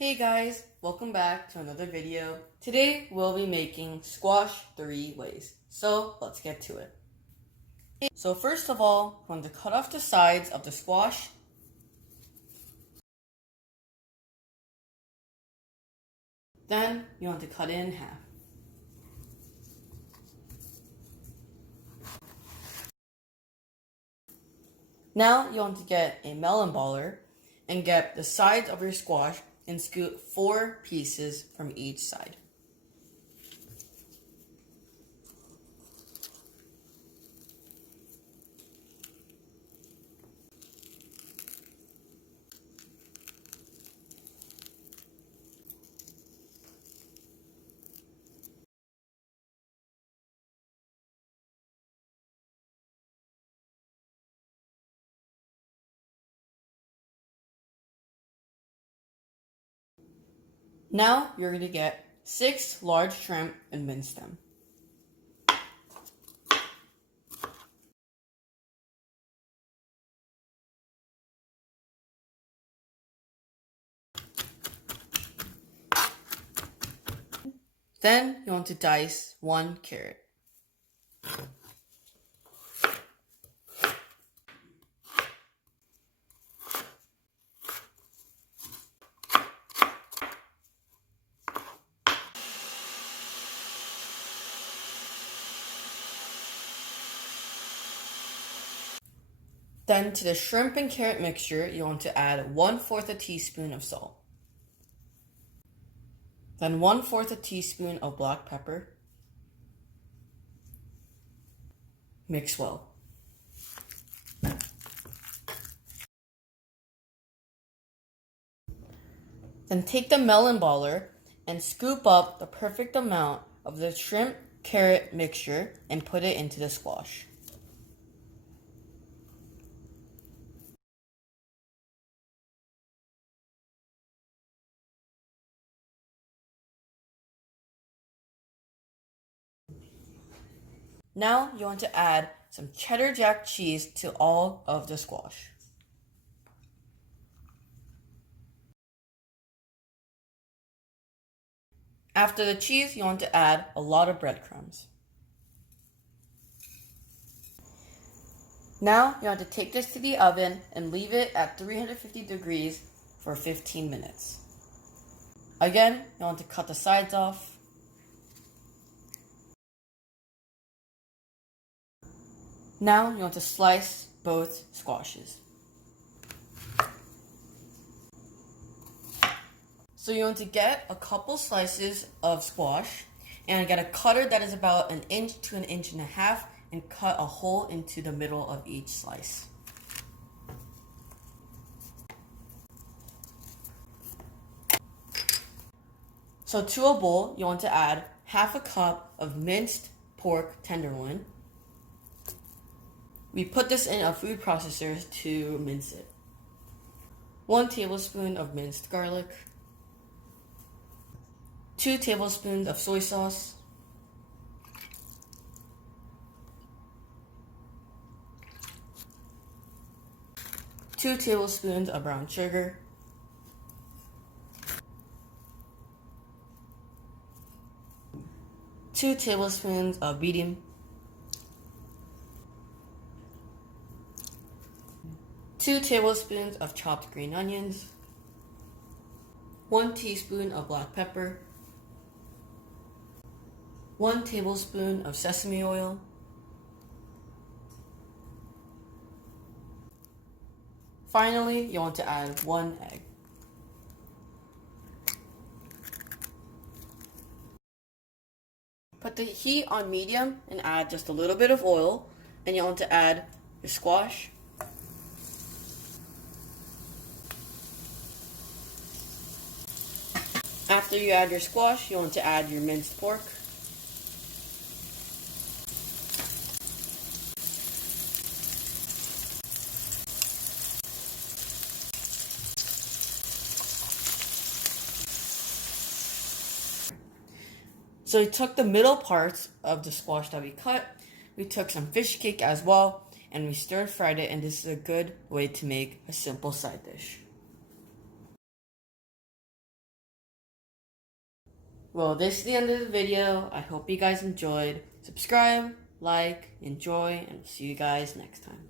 Hey guys, welcome back to another video. Today we'll be making squash 3 ways. So let's get to it. So first of all, we're going to cut off the sides of the squash. Then you want to cut it in half. Now you want to get a melon baller and get the sides of your squash and scoop 4 pieces from each side. Now you're going to get 6 large shrimp and mince them. Then you want to dice 1 carrot. Then to the shrimp and carrot mixture, you want to add 1/4 a teaspoon of salt. Then 1/4 a teaspoon of black pepper. Mix well. Then take the melon baller and scoop up the perfect amount of the shrimp carrot mixture and put it into the squash. Now you want to add some cheddar jack cheese to all of the squash. After the cheese, you want to add a lot of breadcrumbs. Now you want to take this to the oven and leave it at 350 degrees for 15 minutes. Again, you want to cut the sides off. Now you want to slice both squashes. So you want to get a couple slices of squash and get a cutter that is about 1 inch to 1.5 inches and cut a hole into the middle of each slice. So to a bowl, you want to add 1/2 cup of minced pork tenderloin. We put this in a food processor to mince it. 1 tablespoon of minced garlic. 2 tablespoons of soy sauce. 2 tablespoons of brown sugar. 2 tablespoons of medium. 2 tablespoons of chopped green onions. 1 teaspoon of black pepper. 1 tablespoon of sesame oil. Finally, you want to add 1 egg. Put the heat on medium and add just a little bit of oil, and you want to add your squash. After you add your squash, you want to add your minced pork. So we took the middle parts of the squash that we cut, we took some fish cake as well, and we stir fried it, and this is a good way to make a simple side dish. Well, this is the end of the video. I hope you guys enjoyed. Subscribe, like, enjoy, and see you guys next time.